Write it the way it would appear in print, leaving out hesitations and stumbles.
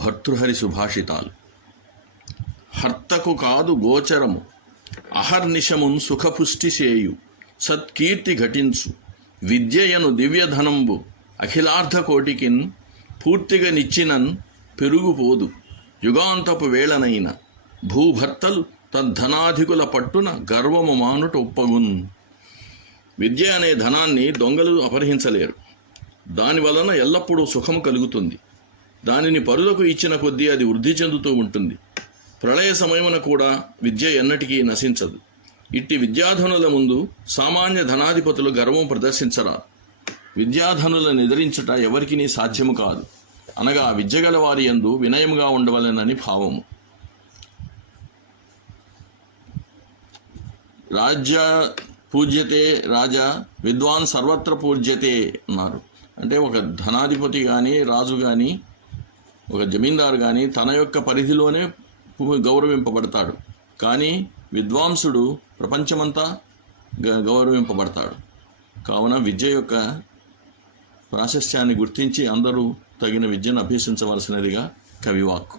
భర్తృహరి సుభాషితాలు. హర్తకు కాదు గోచరము అహర్నిశమున్ సుఖపుష్టి చేయు సత్కీర్తి ఘటించు విద్యయను దివ్యధనంబు అఖిలార్ధకోటికిన్ పూర్తిగా నిచ్చినన్ పెరుగుపోదు యుగాంతపు వేళనైన భూభర్తలు తద్ధనాధికుల పట్టున గర్వము మానుట ఒప్పగున్. విద్య అనే ధనాన్ని దొంగలు అపహరించలేరు. దానివలన ఎల్లప్పుడూ సుఖము కలుగుతుంది. దానిని పరులకు ఇచ్చిన కొద్దీ అది వృద్ధి చెందుతూ ఉంటుంది. ప్రళయ సమయమున కూడా విద్య ఎన్నటికీ నశించదు. ఇట్టి విద్యాధనుల ముందు సామాన్య ధనాధిపతులు గర్వం ప్రదర్శించరా. విద్యాధనులను ఎదిరించుట ఎవరికినీ సాధ్యము కాదు. అనగా విద్యగల వారి యందు వినయముగా ఉండవలెనని భావము. రాజ్య పూజ్యతే రాజా విద్వాన్ సర్వత్ర పూజ్యతే అన్నారు. అంటే ఒక ధనాధిపతి కానీ రాజు కానీ ఒక జమీందారు కానీ తన యొక్క పరిధిలోనే గౌరవింపబడతాడు. కానీ విద్వాంసుడు ప్రపంచమంతా గౌరవింపబడతాడు. కావున విద్య యొక్క ప్రాశస్త్యాన్ని గుర్తించి అందరూ తగిన విద్యను అభ్యసించవలసినదిగా కవివాక్కు.